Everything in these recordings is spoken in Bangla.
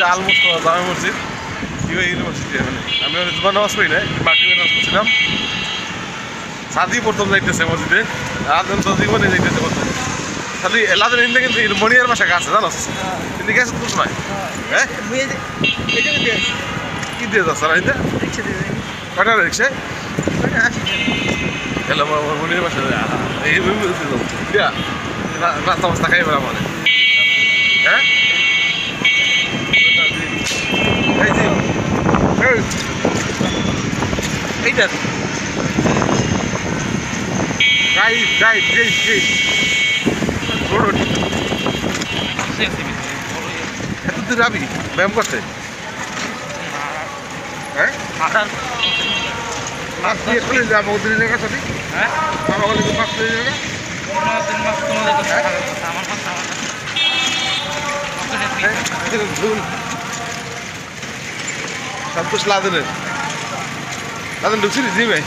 যে আলমোস্ট জামে মসজিদ ইউনিভার্সিটি মানে আমি জুমার নামাজ পড়ি না মাগরিবের নামাজ পড়ছিলাম সাদি প্রথম যাইতেছে মসজিদে আদন তো জীবনে যাইতেছে প্রথম খালি এলাদের ইন্দে কিন্তু মনিয়ার বাসা গাছ আছে জানোস কিন্তু গেছে তো সময় হ্যাঁ কি দিয়ে যাচ্ছে না এটা কটা রিক্সা এলো মনিয়ার বাসা এই রাস্তা অবস্থা খাই বেড়া মানে হ্যাঁ এই যে এইটা গাইড রোড এত দূর যাবি ব্যায়াম করতে হ্যাঁ মাছ দিয়ে চলে যাবো ওদের জায়গা সাথে হ্যাঁ আমার বলে মাছ চলে যাবে সন্তোষ লাদেনের লাদেন ঢুকছিলি জিমে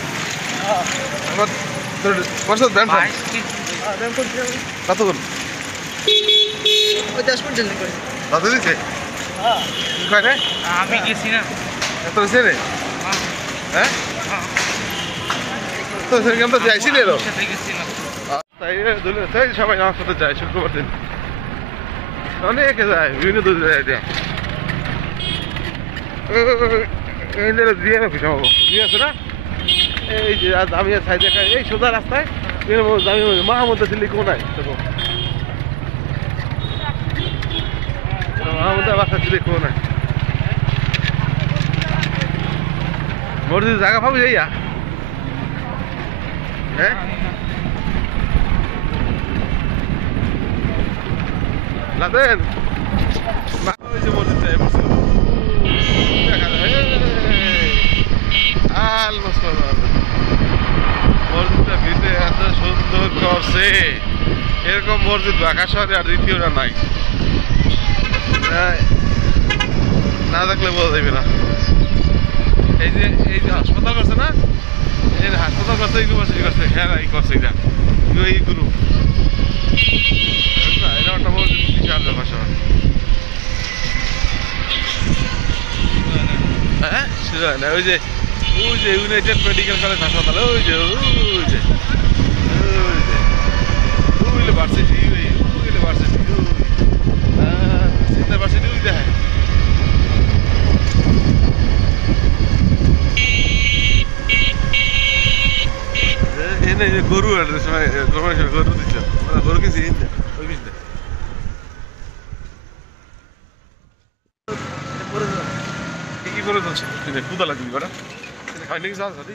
আমার তোর কত ব্যায়াম কত করুন ওই 10 মিনিট জলদি করে দাদা দিচ্ছে আমি গেছি না এত হয়েছে রে হ্যাঁ তো সেরকম তো যাইছিলি এলো তাই সবাই আমার সাথে যায় শুক্রবার দিন অনেকে যায় বিভিন্ন দূর যায় দিয়ে রাখি সব দিয়ে আছে না এই যে আমি সাইডে এই সোজা রাস্তায় মাহমুদা দিল্লি কোনায় মাহমুদা বাসা দিল্লি কোনায় মসজিদ জায়গা পাবি যাইয়া হ্যাঁ লাদেন ওই যে মসজিদটা দেখা যায় মসজিদটা ভিতরে এত সুন্দর করছে এরকম মসজিদ ঢাকা শহরে আর দ্বিতীয়টা নাই না দেখলে বোঝা যাবে না এই যে হাসপাতাল করছে না এই হাসপাতাল করছে ইউনিভার্সিটি করছে হ্যাঁ এই করছে এটা এই গ্রুপ এটা একটা মসজিদ বিশাল ঢাকা শহর হ্যাঁ সেটা না ওই যে ইউনাইটেড মেডিকেল কলেজ হাসপাতাল ওই যে ভার্সিটি ভার্সিটি সিদ্ধা ভার্সিটি ওই দেখে এনে গরু আর সময় গরু দিচ্ছ গরু কিছু ওই কিছু কি করে চলছে কুদা লাগবি ওরা খাই নাকি যাস সাথে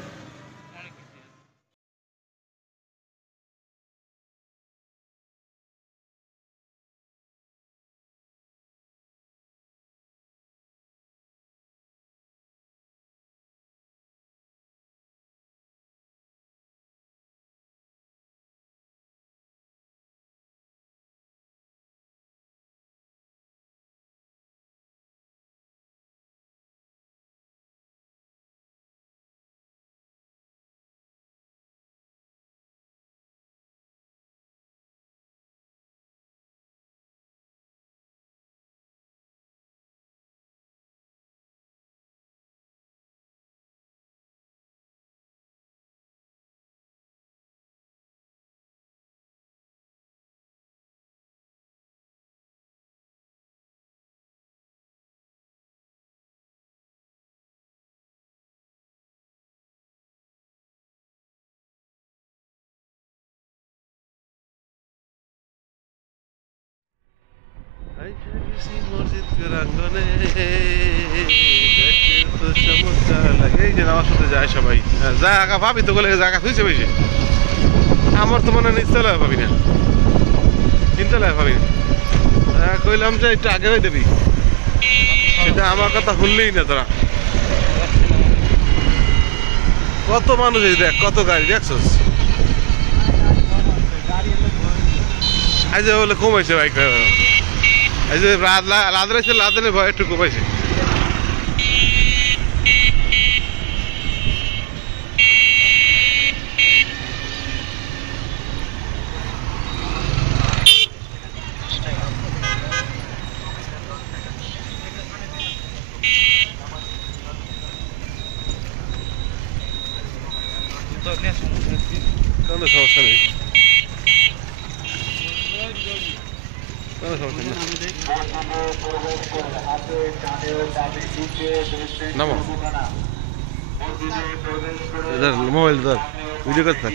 মসজিদ প্রাঙ্গনে তো চমৎকার লাগে এই যে আমার সাথে যায় সবাই জায়গা ভাবি তো বলে জায়গা হয়েছে বেশি আমার তো মনে হয় নিচতলায় ভাবি না তিনতলায় ভাবি না কইলাম যে একটু আগে হয়ে দেবি সেটা আমার কথা শুনলেই না তোরা কত মানুষ দেখ কত গাড়ি দেখছস আজ বলে কমাইছে বাইক এই যে লাদরাইছে লাদানের ভয় একটু কমাইছে কোনো সমস্যা নেই, কোনো সমস্যা নেই। নামো इधर मोबाइल इधर वीडियो कर सक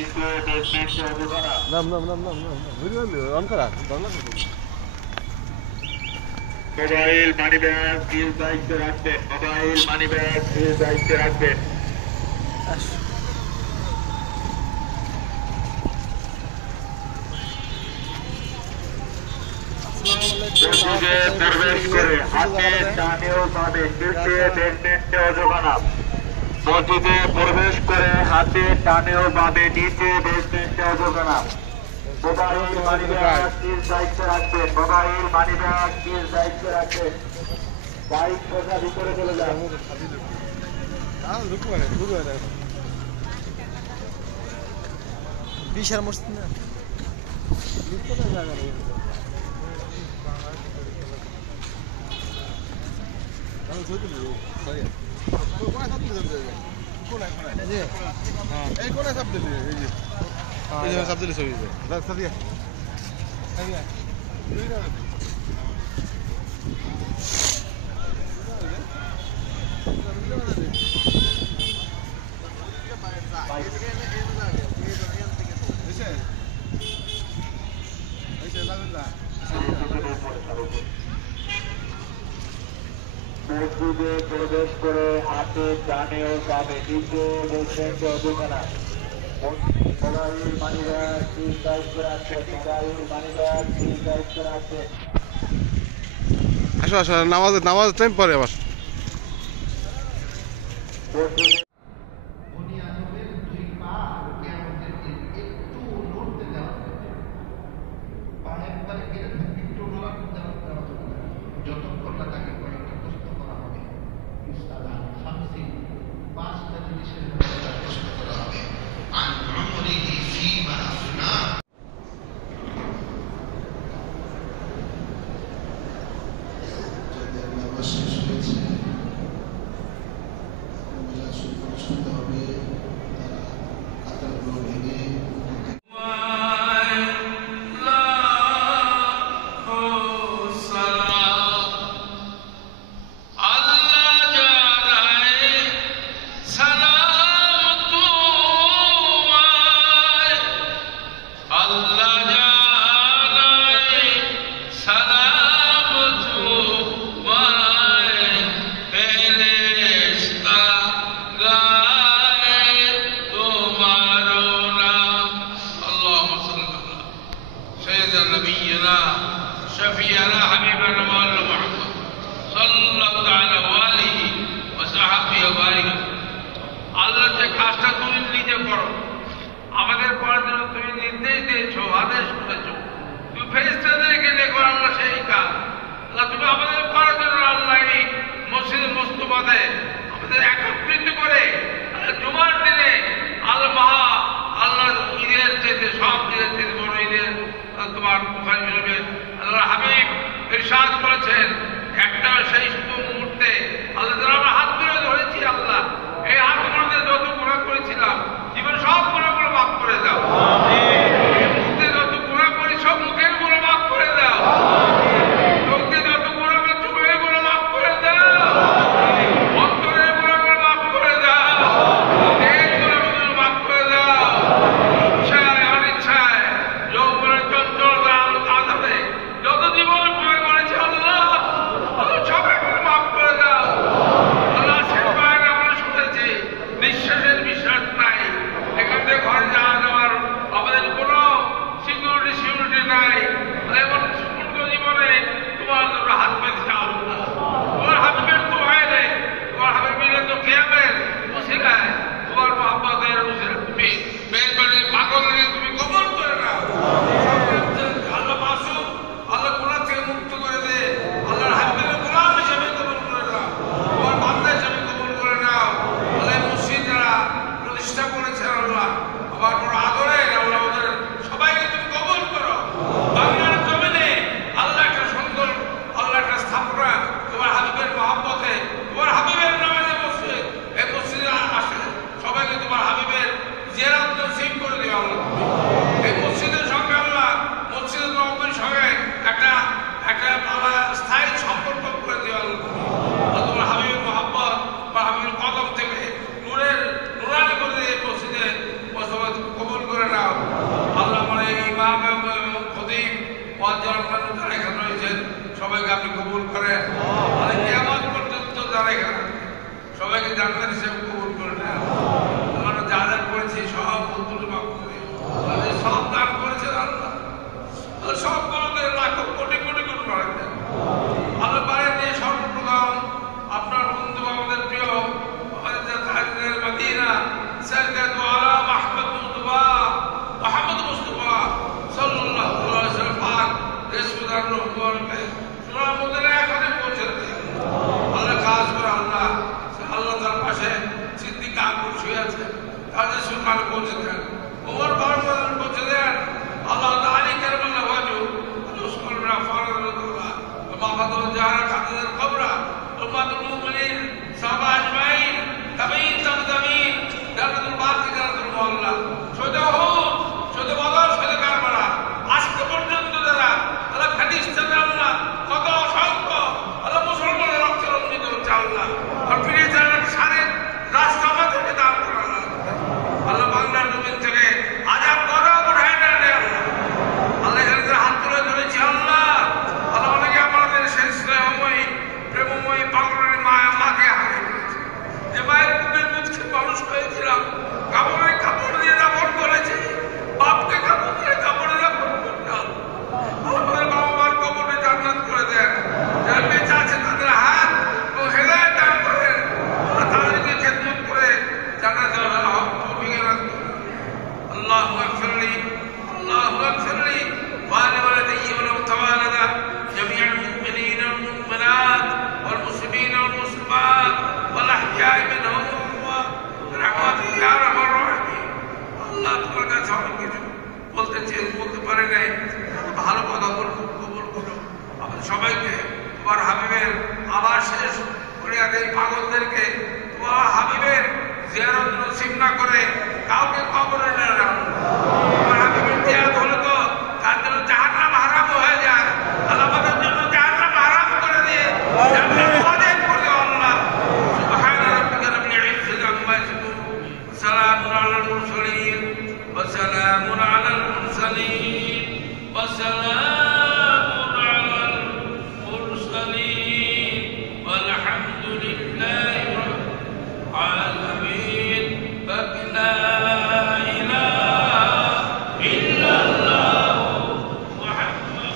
नाम नाम नाम नाम नाम वीडियो ऑन करा মোবাইল মানি ব্যাগ নিজ দায়িত্বে রাখবেন। মোবাইল মানি ব্যাগ নিজ দায়িত্বে রাখবেন। মসজিদে প্রবেশ করে হাতে ডানে ও বামে নিচে বেসমেন্টে অজুখানা। মসজিদে প্রবেশ করে হাতে ডানে ও বামে নিচে বেসমেন্টে অজুখানা। মোবাইল মানি ব্যাগ নিজ দায়িত্বে রাখবেন। মোবাইল মানি ব্যাগ নিজ দায়িত্বে রাখবেন। বাইক সোজা ভিতরে চলে যান। বিশাল মসজিদ না মসজিদে প্রবেশ করে হাতে ডানে ও বামে নিচে বেসমেন্টে অজুখানা। মোবাইল মানি ব্যাগ নিজ দায়িত্বে রাখবেন। মোবাইল মানি ব্যাগ নিজ দায়িত্বে রাখবেন। আসো আসো নামাজ টাইম পরে আবার نبينا شفيعنا حبيبنا مولانا محمد صلى الله تعالى عليه وصحبه وبارك আল্লাহ যে কাজটা তুমি নিজে করো আমাদের করার জন্য তুমি নির্দেশ দিয়েছো আদেশ করেছো তুমি ফেরেশতাদেরকে দেখো আল্লাহ সেই কাজ আল্লাহ তুমি আমাদের করার জন্য আল্লাহ এই মসজিদে মোস্তফাতে আমাদের একত্রিত করে জুমার দিনে আল্লাহ ঈদের চাইতে সব ঈদের চাইতে বড় ঈদের তোমার বুখারী শরীফে আল্লাহর হাবিব ইরশাদ করেছেন একটা সেই শুভ মুহূর্তে আল্লাহ তাআলা আমরা হাত তুলে ধরেছি আল্লাহ এই হাতগুলোতে যত গুনাহ করেছিলাম জীবন সব গুনাহগুলো মাফ করে দাও এই মুহূর্তে যত গুনাহ করি সব মুখের গুনাহ মাফ করে দাও চোখে যত গুনাহ করি চোখের গুনাহ মাফ করে দাও অন্তরের গুনাহগুলো মাফ করে দাও দেহের গুনাহগুলো মাফ করে দাও ইচ্ছায় অনিচ্ছায় যৌবনের চঞ্চলতা আদাবে যত জীবন গুনাহ করেছি আল্লাহ আপনি কবুল করেন। আল্লাহ কিয়ামত পর্যন্ত যারা এখানে সবাইকে জান্নাত হিসেবে কবুল করে নেন। আমরা যা যা করেছি সব বন্ধুর মাফ করে আল্লাহ সব দান করেছেন আল্লাহ সব বড়দের লাখো কোটি কোটি কোটি বাড়ান দেন আল্লাহ বাড়ান দিয়ে সর্বপ্রথম আপনার বন্ধু আমাদের প্রিয় আমাদের তাজদের মদিনা সৈয়দ ওয়ালা মাহমুদ মুস্তাফা সাল্লাল্লাহু আলাইহি ওয়াসাল্লাম পাক রেসুলার রহমতে সুরার মধ্যে এখানে পৌঁছে দেন আল্লাহ খাস করে আল্লাহ তার পাশে সিদ্দিক আকবর শুয়ে আছে তাদের সুনাম পৌঁছে দেন ওমর ফারুক পৌঁছে দেন আল্লাহ আলী কারমাল্লাহু ওয়াজহু উসমান বিন আফফান রাদিয়াল্লাহু আনহু মাফাদু জাহারা খাদিজার কবরা উম্মাতুল মুমিনিন সাহাবা আজমাইন তাবিঈন তাবিঈন জান্নাতুল বাকি জান্নাতুল মুআল্লা শহীদ শহীদ বদর শহীদ কারবালা আজকে পর্যন্ত যারা আল্লাহ খাদিজাতে আল্লাহ কত অসংখ্য আল্লাহ মুসলমানের রক্তে রঞ্জিত হচ্ছে আল্লাহ আর ফিরে যাওয়ার সারে রাস্তা আমাদেরকে দান করা আল্লাহ বাংলার জমিন থেকে আজাব গরম উঠায় না রে আল্লাহ এখানে হাত তুলে ধরেছি আল্লাহ আল্লাহ অনেকে আমাদের সেই স্নেহময়ী প্রেমময়ী পাগলের মাকে হারিয়ে ফেলেছে যে মায়ের বুকের দুধকে মানুষ হয়েছিলাম কাপড়ে কাপড় দিয়ে দাপন করেছে বাপকে কাপড় দিয়ে কাপড়ে দাপন করতাম আমাদের বাবা মার কবরে জান্নাত করে দেন যারা বেঁচে আছে তাদের হাত ও হেদায়েত দান করেন তাদেরকে খেদমত করে জান্নাতে হক তৌফিক দান করেন اللهم اغفر لي اللهم اغفر لي ولوالدي ولمتوالد جميع المؤمنين والمؤمنات والمسلمين والمسلمات والاحياء منهم والاموات برحمتك يا ارحم الراحمين আল্লাহ তোমার কাছে অনেক কিছু বলতে পারি নাই ভালো কথা কবুল করো আমাদের সবাইকে তোমার হাবিবের আবার শেষ করিয়া দেই পাগলদেরকে তোমার হাবিবের জিয়ারত নসিব না করে কাউকে কবরে না রাখো তোমার হাবিবের জিয়ারত হলে তো তার জন্য জাহান্নাম হারাম হয়ে যায় আল্লাহ আমাদের জন্য জাহান্নাম হারাম করে দিয়ে জান্নাত ওয়াজিব করে দিও আল্লাহ সুবহান রাব্বিকা রাব্বিল ইজ্জাতি আম্মা ইয়াসিফুন সালামুন আলাল মুরসালিন ওয়া সালামুন আলাল মুরসালিন ওয়া সালামুন আলাল মুরসালিন ওয়ালহামদুলিল্লাহি العالمين لا إله إلا الله محمد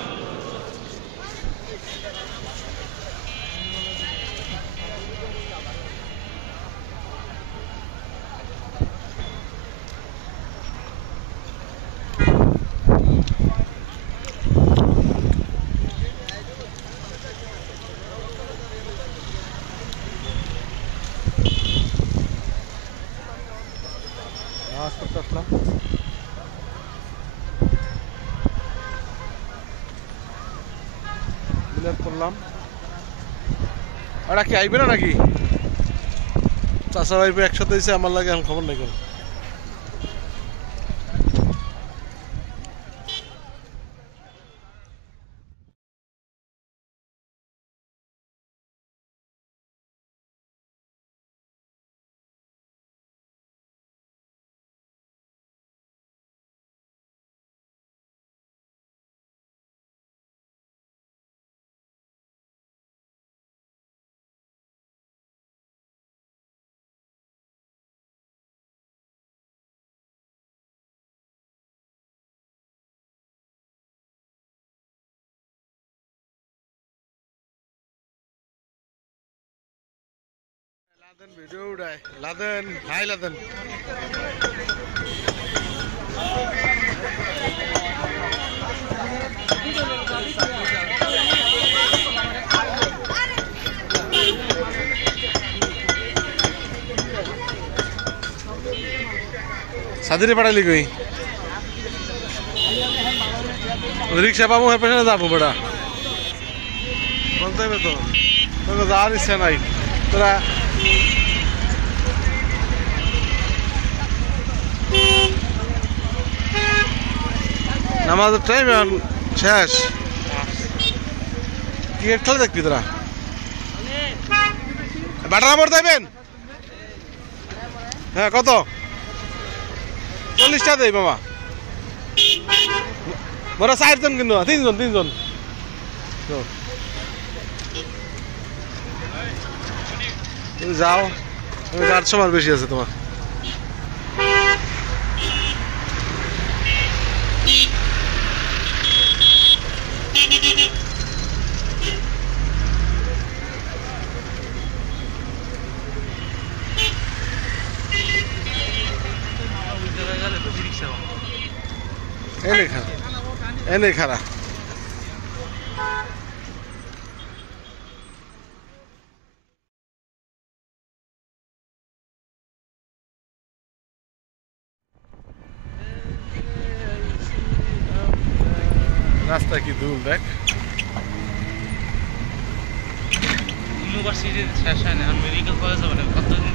করলাম ওরা কি আইবে না নাকি চাষা ভাইবে একসাথে হয়েছে আমার লাগে এখন খবর নাই কোনো লাদেন ভিডিও উড়ায় লাদেন হাই লাদেন সাদিরে পাঠালি কই রিক্সা পাবো হ্যাঁ পেছনে যাবো বেটা বলতে হবে তো তোকে যাওয়ার ইচ্ছা নাই তোরা নামাজের টাইম শেষ ক্রিকেট খেলে দেখবি তোরা ব্যাটার নাম্বার দেবেন হ্যাঁ কত 40 টাকা দেই মামা মোরা 4 জন কিন্তু 3 জন তুমি যাও, তুমি 800 বার বেশি আছে তোমার। এনে খারা রাস্তা কি দূর দেখ। ইউনিভার্সিটি শেষ হয় না, মেডিকেল কলেজ হবে না, কতদিন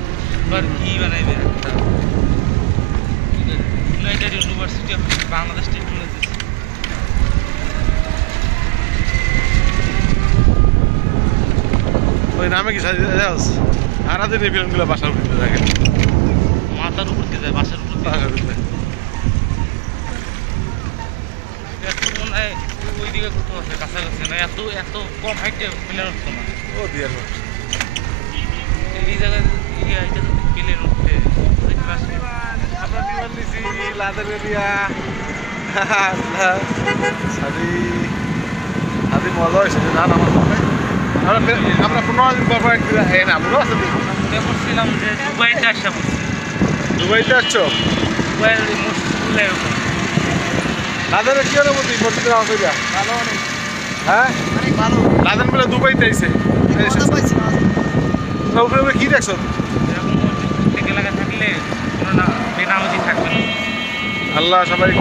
পর কি বানাইবে একটা United university of Bangladesh technology. ওই নামে কি সারাদিন এই ফিল্মগুলো বাসার উঠতে থাকে, মাথার উপর দিয়ে যায়, বাসার উপর দিয়ে বাসার উঠতে। মনে হয় ওইদিকে কোথাও আছে কাছাকাছি, না এত এত কম হাইটে প্লেন উঠতো না। ও দিয়ার এই জায়গায় এটা যদি প্লেন উঠতে আমরা বিমান নিছি লাদেন এরিয়া। সাদি সাদি মজা হয়েছে না আমার মনে। আমরা 15 দিন পর না মনে আছে মনে করছিলাম যে দুবাইতে আসা পড়ছে, দুবাইতে আসছো? দুবাইয়ের মসজিদগুলো এরকম লাদেনের কি অনুমতি মসজিদে নামাজ পড়া? ভালো অনেক হ্যাঁ অনেক ভালো লাদেন বলে দুবাইতে আইছে। মজা পাইছি না উপরে উপরে কি দেখছো? এরকম মসজিদ থেকে লাগা থাকলে কোনো না বেনামাজি থাকবে না। আল্লাহ সবাই